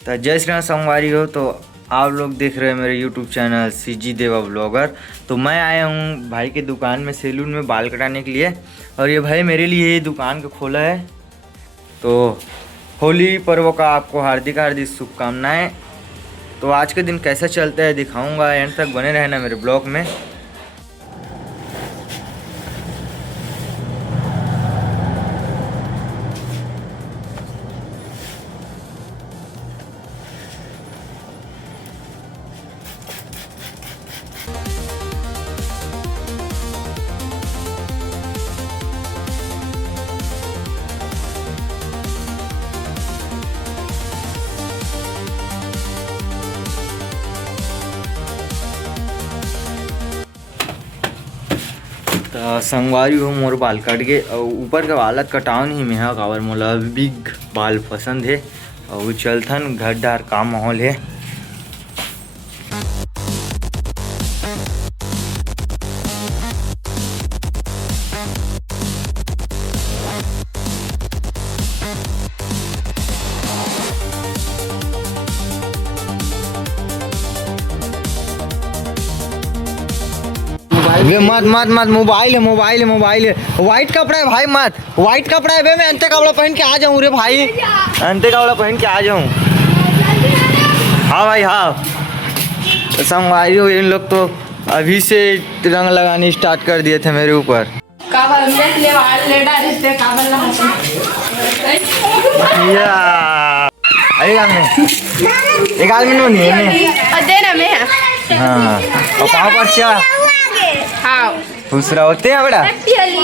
तो जय श्री राम संगवारी हो। तो आप लोग देख रहे हैं मेरे यूट्यूब चैनल सीजी देवा ब्लॉगर। तो मैं आया हूँ भाई के दुकान में सैलून में बाल कटाने के लिए, और ये भाई मेरे लिए ये दुकान को खोला है। तो होली पर्व का आपको हार्दिक हार्दिक शुभकामनाएं। तो आज के दिन कैसा चलता है दिखाऊंगा, एंड तक बने रहना मेरे ब्लॉग में। तो संगवारी हो मोर बाल काट के और ऊपर के बालत कटाव नहीं में है काबर मोला बिग बाल पसंद है और चलथन घर डार का माहौल है। वे मत मत मत मोबाइल है व्हाइट कपड़ा है भाई, मत व्हाइट कपड़ा है। वे मैं अंते कपड़ा पहन के आ जाऊँ रे भाई, अंते कपड़ा पहन के आ जाऊँ। हाँ भाई हाँ। तो संगवारी हो इन लोग तो अभी से रंग लगाने स्टार्ट कर दिए थे मेरे ऊपर। एक आदमी नहीं है। हाँ और पाँव पर चा हाँ दूसरा होते हैं बड़ा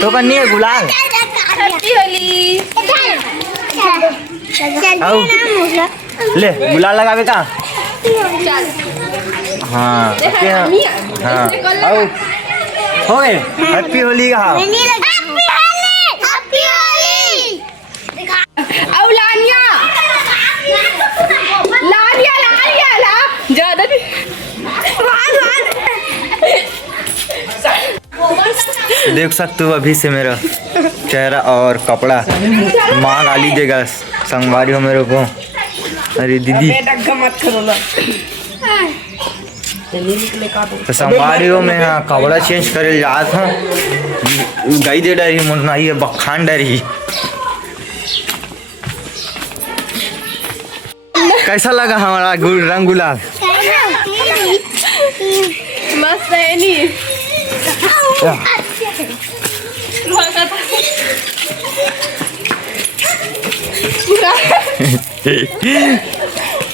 तो करनी है गुलाल। ले गुलाल लगावे का। हाँ हाँ आओ हो गए। हैप्पी होली का देख सकते हो अभी से मेरा चेहरा और कपड़ा। माँ गाली देगा संगवारी हो मेरे को। अरे दीदी तो संगवारी हो मैं हाँ कपड़ा चेंज करे जा था। गई दे डरी मुन्ना ये बखान डरी। कैसा लगा हमारा रंग गुलाल? मस्त है नी।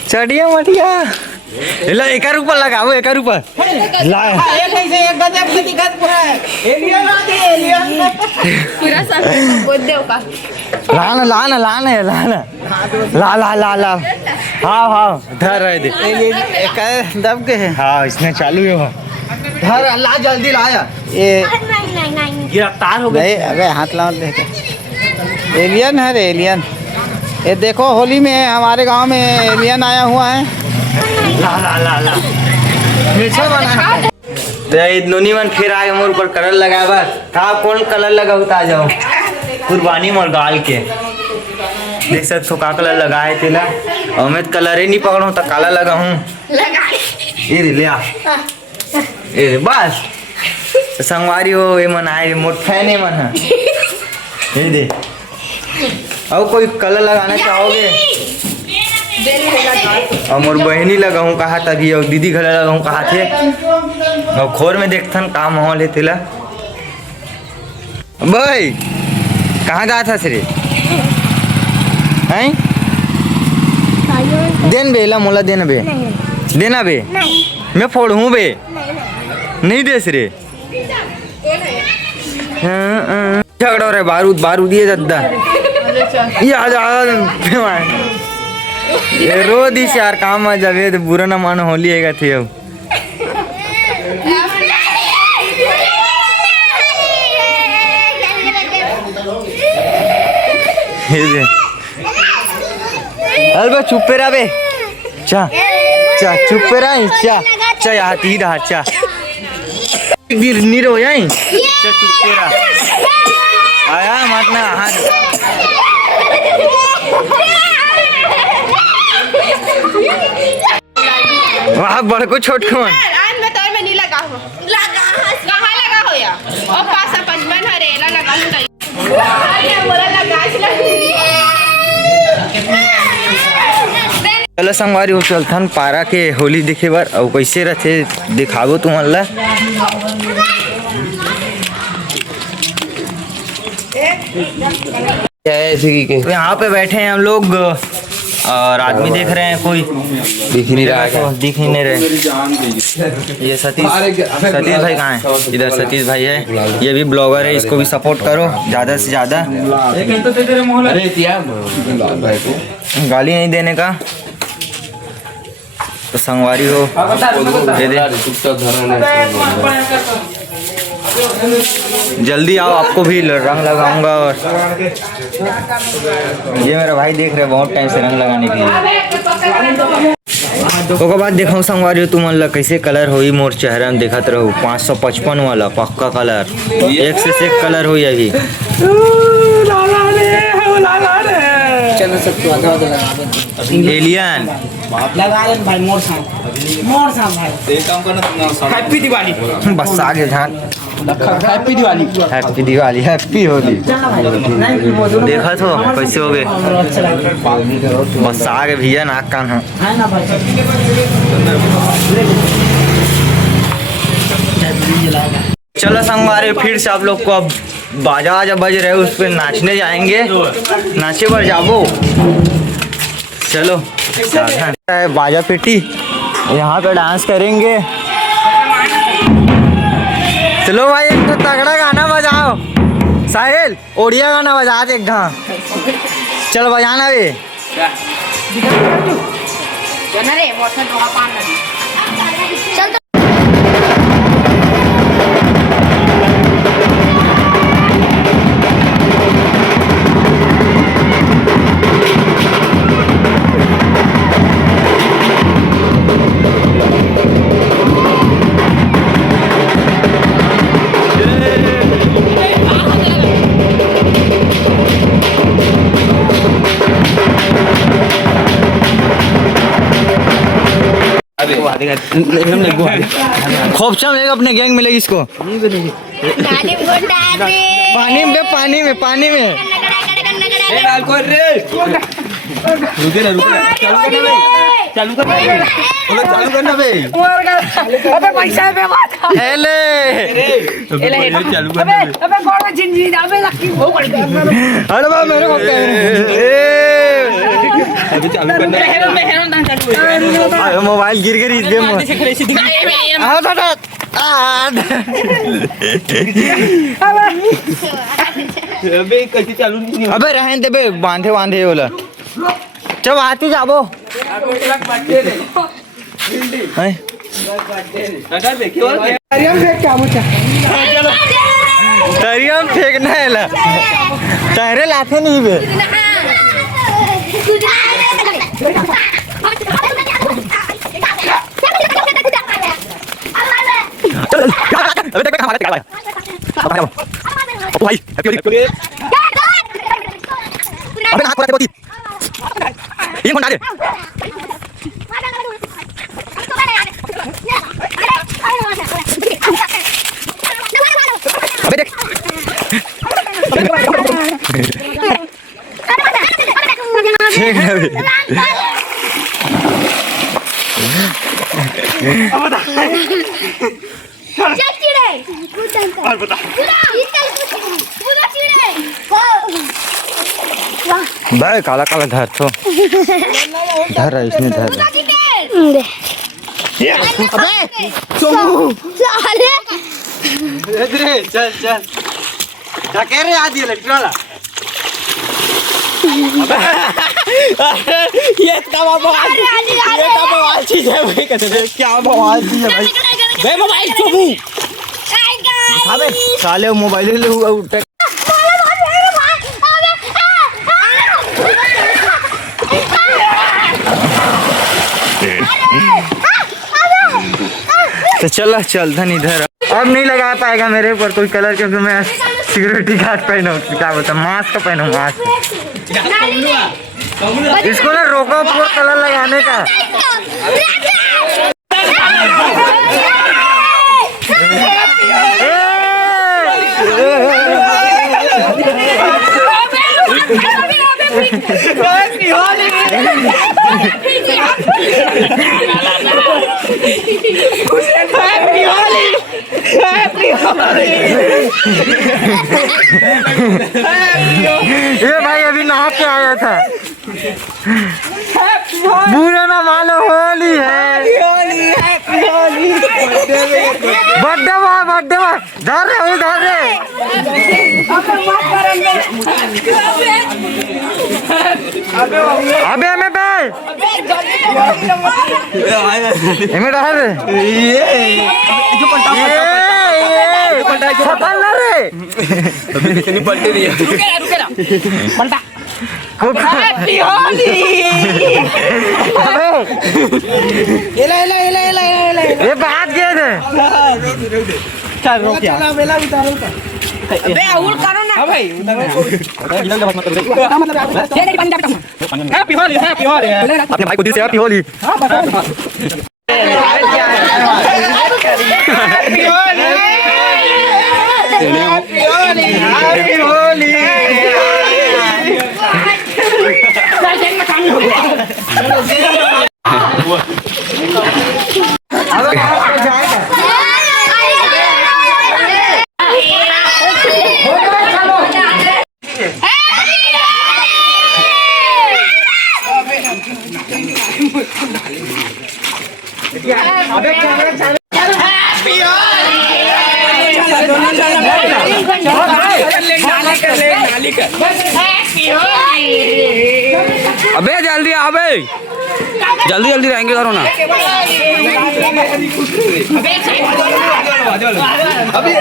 चढ़िया मटिया ला एक ऊपर लगाओ, एक ऊपर ला पूरा सब बोल दे का लाना लाना लाना लाना ला ला ला ला। हाँ हाँ धर रहे दे एक दब के है। हाँ इसमें चालू है धर ला जल्दी लाया। ये गिरफ्तार हो गए। अबे हाथ लाओ देखो एलियन है रे एलियन। ये देखो होली में हमारे गांव में एलियन आया हुआ है। ला ला ला ला मीठा बना है। तो ये दोनों मन फिर आए मोर ऊपर कलर लगाए बस। था कौन कलर लगा उता जाओ कुर्बानी मोर गाल के। देख सकते हो का कलर लगाए थे ला और मैं कलर ही नहीं पकड़ा हूँ तो काला लगा हूँ। ये ले आ ये बस तो संगवारी हो ये मन आए मोट फैन है मन है। ये दे और कोई कलर लगाना चाहोगे? और मोर बहनी लगाऊं कहा तभी और दीदी घर लगाऊं कहा थे। और खोर में देखथन का माहौल है तेला। भाई कहाँ गया था सिरे हैं? देन बे ला मोला देना बे देना बे मैं फोड़ूं बे नहीं दे सिरे। झगड़ा रे बारूद बारूद ये जद्दा ये रो दी यार काम आ जावे तो बुरा ना मानो होली है थे अब। अरे चुप पे रहा बे चा चा चुप पे रहा चा चा यहाँ तीर हाथ चा गिर नहीं रो यहीं चा चुप पे रहा आया मत ना हाथ बड़को छोट कौन आज मैं तो में नहीं लगा हूँ कहाँ लगा हो या और 555 हरेला लगा हूँ नहीं बोला लगा चलो संगवारी हो चलथन पारा के होली दिखे बर और कैसे रथे दिखाबो तुमन ला। यहाँ पे बैठे हैं हम लोग और आदमी देख रहे हैं, कोई दिख नहीं रहा है, दिख ही नहीं रहे। ये सतीश भाई कहाँ है? इधर सतीश भाई है, ये भी ब्लॉगर है, इसको भी सपोर्ट करो ज़्यादा से ज़्यादा। गाली नहीं देने का तो संगवारी हो दे दे। जल्दी आओ, आपको भी रंग लगाऊंगा। और ये मेरा भाई देख रहे बहुत टाइम से रंग लगाने के लिए। ओकर बाद दिखाऊं संगवारी हो तुमन ला कैसे कलर होई मोर चेहरा में देखत रहो। 555 वाला पक्का कलर, एक से एक कलर होई अभी। एलियन लगा ले भाई, मोर साहब भाई एक काम करना, हैप्पी दिवाली बस आगे ध्यान। Happy Diwali happy Diwali, happy Holi. देखा तो कैसे हो गए, बस आगे भैया नाक कान है ना भाई। चलो संगवारी फिर से आप लोग को अब बाजा वाजा बज रहे उस पर नाचने जाएंगे। नाचे पर जाबो, चलो बाजा पेटी यहाँ पे डांस करेंगे। चलो भाई एक तो तगड़ा गाना बजाओ, साहिल ओडिया गाना बजा दे एक ढा। चल बजाना भी चल खोपचा में अपने गैंग मिलेगी इसको। पानी में चालू करना बे। अबे पैसा पे बात हेले चालू करना अबे कौन में जिंदगी अबे लकी वो कर दे। अरे बा मेरे को चालू करना। मोबाइल गिर गई इस गेम में। आओ दादा अबे कैसे चालू नहीं। अबे रहने दे बे, बांधे बोला चल आती जाबो। तरियम फेंकना है ला, तहरे लाते नहीं बे। अबे देख हमारा भाई अबे हाथ पकड़ ये कौन आ रहे? अबे देख भाई काला काला धर तो धर है इसमें धर। चल चल क्या रे आदि इलेक्ट्रिक वाला। ये क्या बवाल चीज है भाई, कहते क्या बवाल चीज है भाई। बे मोबाइल चोबू अबे साले मोबाइल ले हुआ। तो चल धन इधर। अब नहीं लगा पाएगा मेरे ऊपर कोई कलर, क्योंकि मैं सिक्योरिटी गार्ड पहना हूँ। क्या बोलता मास्क पहना हूँ, मास्क। इसको ना रोको पूरा कलर लगाने का। ये भाई अभी नहा के आया था। बुरा ना मानो, होली है। बर्थडे बॉय धर रहे। अबे हमें ये बात क्या थे? अबे अउल करो ना भाई हैप्पी होली अपने भाई को दिल से हैप्पी होली। अबे जल्दी अबे जल्दी रहेंगे करो ना। अभी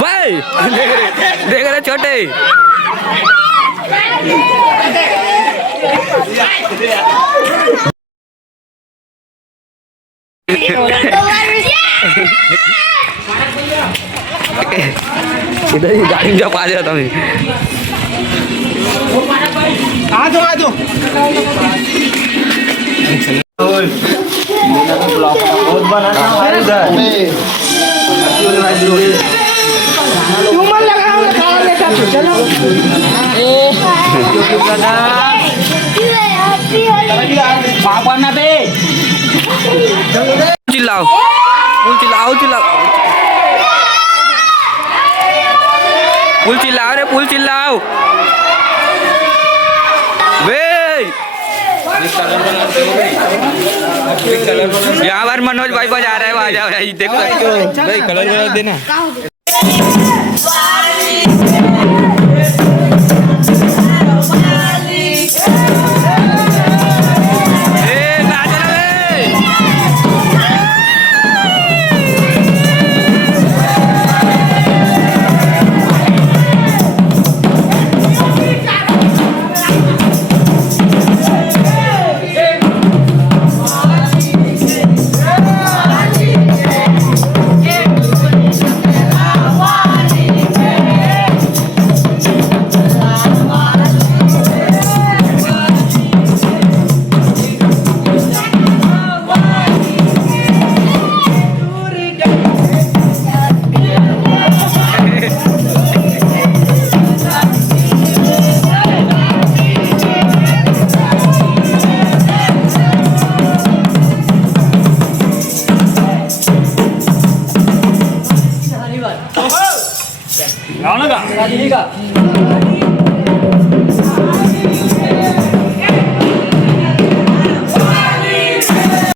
भाई देख रहे छोटे इधर ही गाड़ी जब आ जाता हूँ। आ जाओ बहुत बना था भाई उधर। मन लगा खा लेता तू चलो पापा ना दे चिल्लाओ पुल चिल्लाओ बे। यहाँ पर मनोज भाई बजा रहा है, आ जाओ भाई देखो भाई कलर देना। लगा